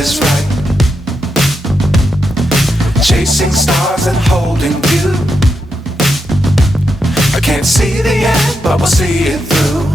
is right. Chasing stars and holding you. I can't see the end, but we'll see it through.